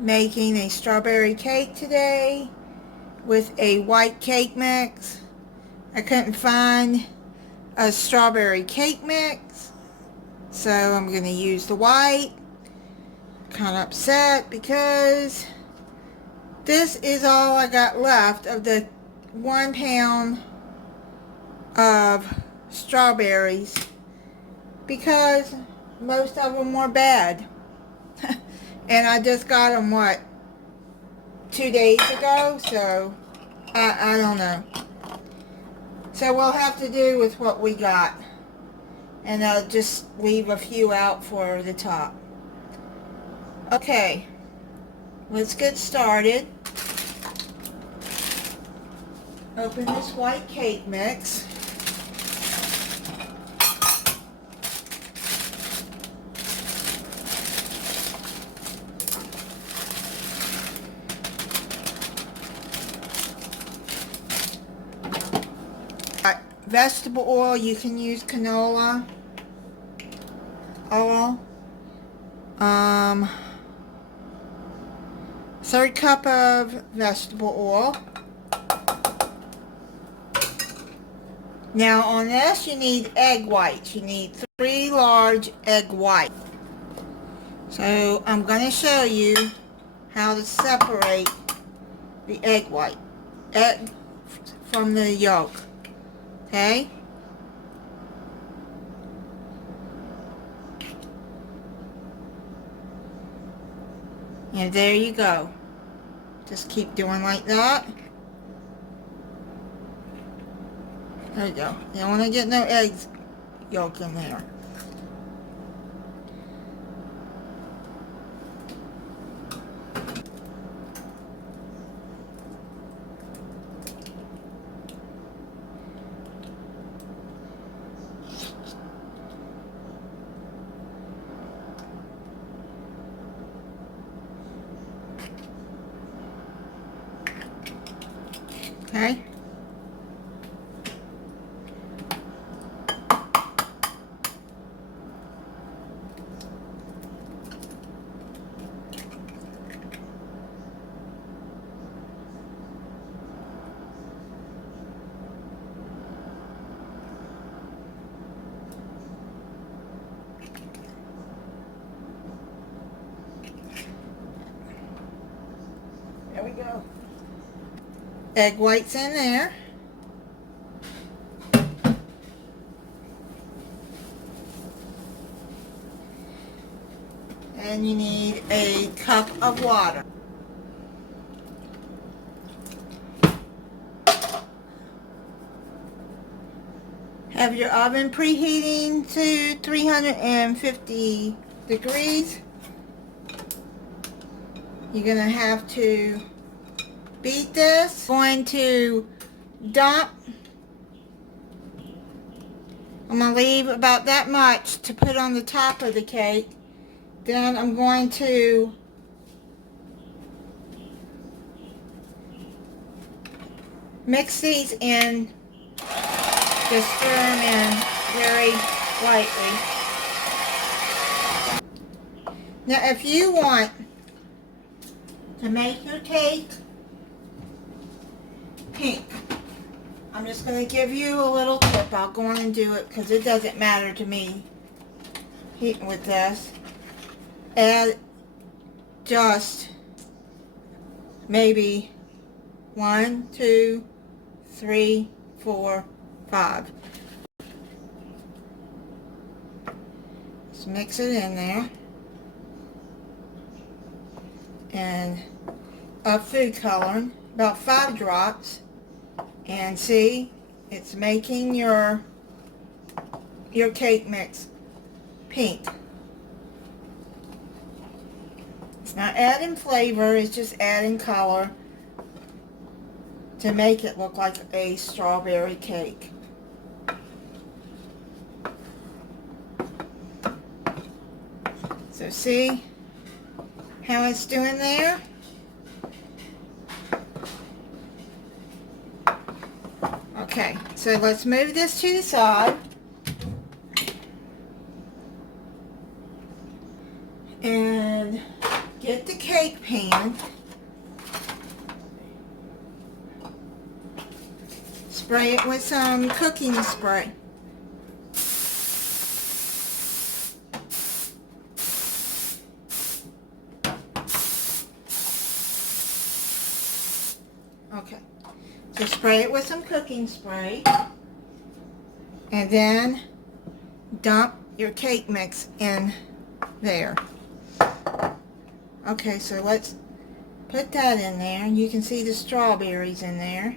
making a strawberry cake today with a white cake mix. I couldn't find a strawberry cake mix, so I'm going to use the white. Kind of upset because this is all I got left of the 1 pound of strawberries, because most of them were bad. And I just got them, what, 2 days ago, so I don't know. So we'll have to do with what we got, and I'll just leave a few out for the top. Okay, let's get started. Open this white cake mix. Vegetable oil, you can use canola oil. 1/3 cup of vegetable oil. Now on this you need egg whites. You need 3 large egg whites. So I'm going to show you how to separate the egg from the yolk. Okay? And there you go. Just keep doing like that. There you go. You don't want to get no eggs yolk in there. Okay? There we go. Egg whites in there. And you need a cup of water. Have your oven preheating to 350 degrees. You're going to have to beat this. Going to dump. I'm going to leave about that much to put on the top of the cake. Then I'm going to mix these in. Just stir them in very lightly. Now if you want to make your cake pink, I'm just going to give you a little tip. I'll go on and do it because it doesn't matter to me heating with this. Add just maybe 1, 2, 3, 4, 5. Just mix it in there. And of food coloring, about 5 drops. And see, it's making your cake mix pink. It's not adding flavor, it's just adding color to make it look like a strawberry cake. So see how it's doing there? Okay, so let's move this to the side. And get the cake pan, spray it with some cooking spray. Okay, so spray it with some cooking spray, and then dump your cake mix in there. Okay, so let's put that in there, and you can see the strawberries in there.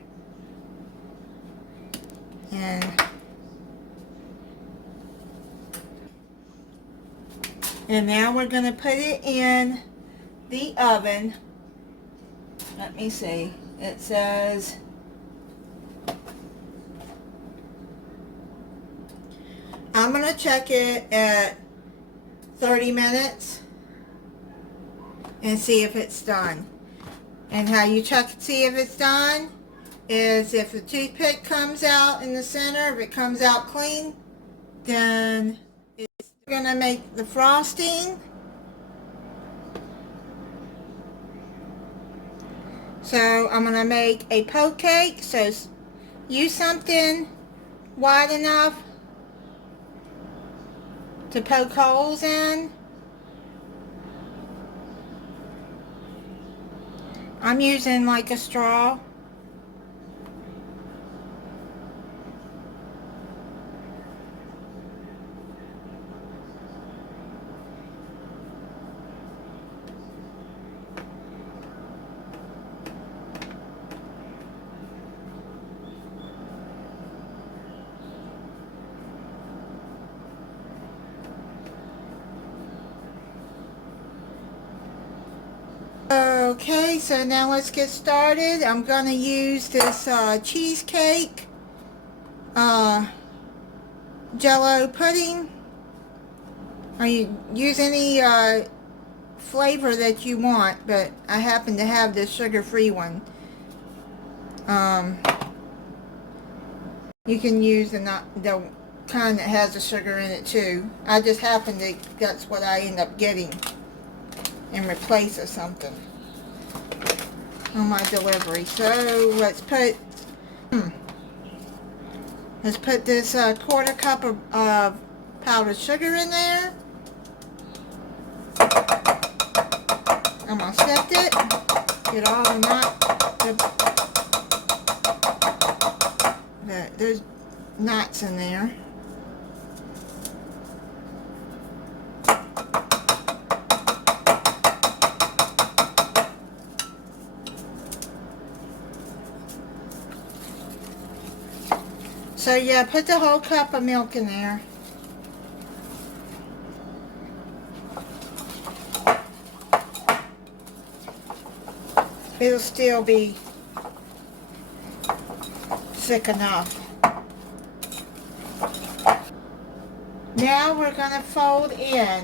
And now we're going to put it in the oven. Let me see. It says I'm going to check it at 30 minutes and see if it's done. And how you check to see if it's done is if the toothpick comes out in the center, if it comes out clean, then it's going to make the frosting. So I'm going to make a poke cake, so use something wide enough to poke holes in. I'm using like a straw. Okay, so now let's get started. I'm going to use this cheesecake Jello pudding. Or you use any flavor that you want, but I happen to have this sugar-free one. You can use the kind that has the sugar in it too. I just happen to, that's what I end up getting in replace of something on my delivery. So let's put this quarter cup of powdered sugar in there. I'm gonna sift it, get all there's knots in there. So yeah, put the whole cup of milk in there. It'll still be thick enough. Now we're going to fold in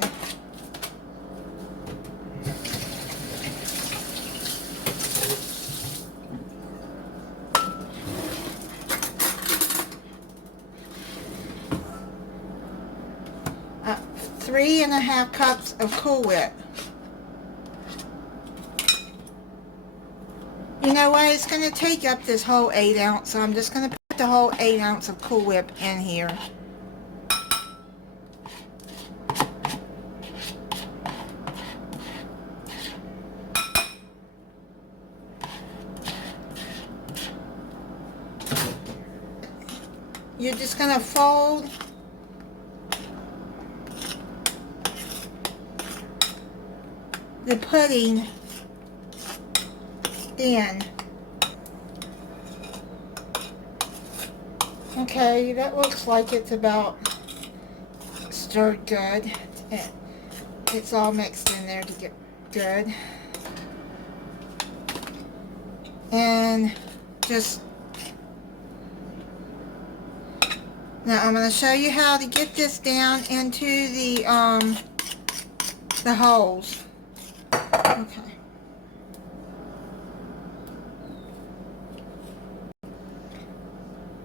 uh, 3.5 cups of Cool Whip. You know what, it's going to take up this whole 8 ounce, so I'm just going to put the whole 8 ounce of Cool Whip in here. You're just going to fold the pudding in. Okay, that looks like it's about stirred good. It's all mixed in there to get good. And just now I'm going to show you how to get this down into the holes. Okay.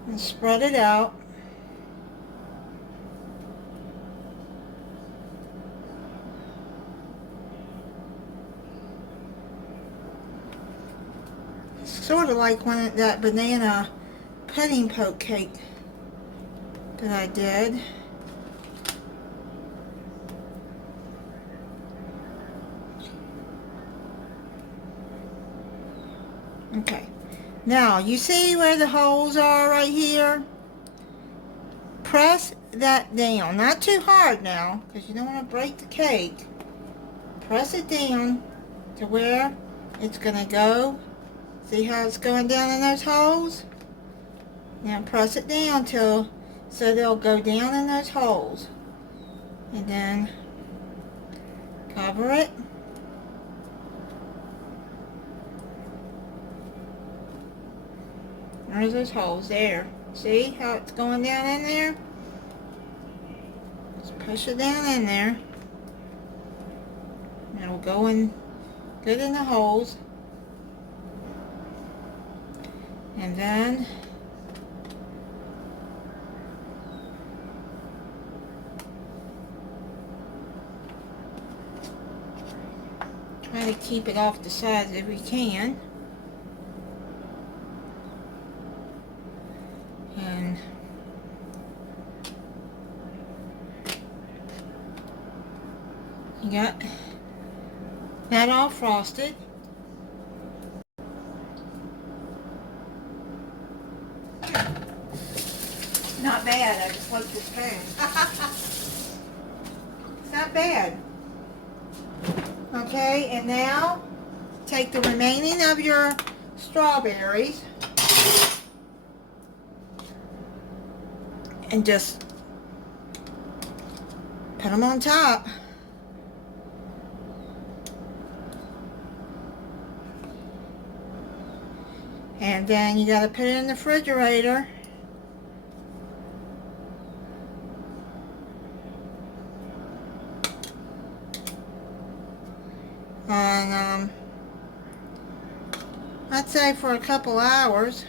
And spread it out. sort of like that banana pudding poke cake that I did. Okay, now you see where the holes are right here? Press that down, not too hard now, because you don't want to break the cake. Press it down to where it's going to go. See how it's going down in those holes? Now press it down so they'll go down in those holes. And then cover it. There's those holes there. See how it's going down in there? Just push it down in there. And it'll go in good in the holes. And then try to keep it off the sides if we can. And you got that all frosted. Not bad, I just like the spoon. It's not bad. Okay, and now take the remaining of your strawberries and just put them on top. And then you gotta put it in the refrigerator. And I'd say for a couple hours.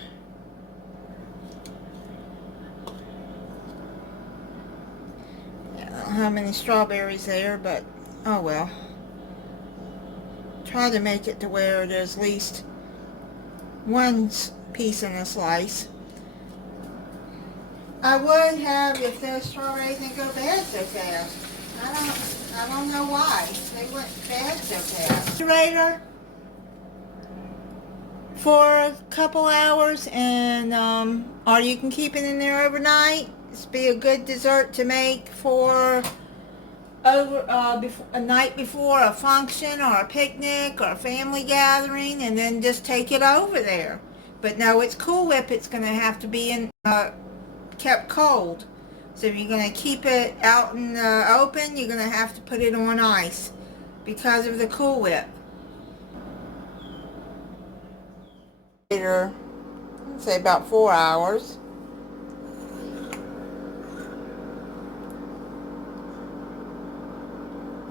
Yeah, I don't have any strawberries there, but oh well. Try to make it to where there's at least one piece in a slice. I would have if those strawberries didn't go bad so fast. I don't know why they went bad so fast. Refrigerator for a couple hours, and or you can keep it in there overnight. This be a good dessert to make for a night before a function or a picnic or a family gathering, and then just take it over there. But no, it's Cool Whip. It's going to have to be kept cold. So if you're going to keep it out in the open, you're going to have to put it on ice because of the Cool Whip. Later, say about 4 hours.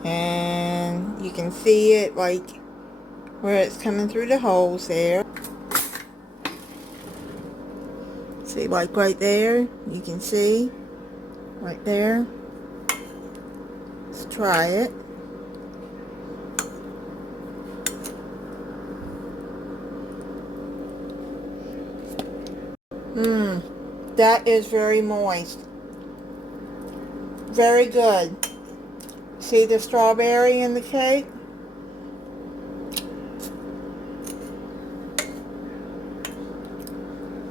And you can see it like where it's coming through the holes there. See, like right there, you can see right there. Let's try it. That is very moist. Very good. See the strawberry in the cake?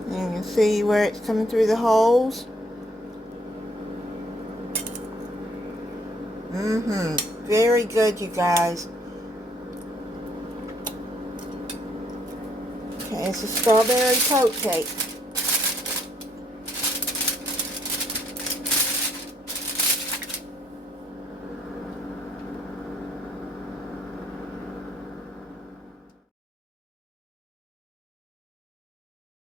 And you can see where it's coming through the holes. Very good, you guys. Okay, it's a strawberry poke cake.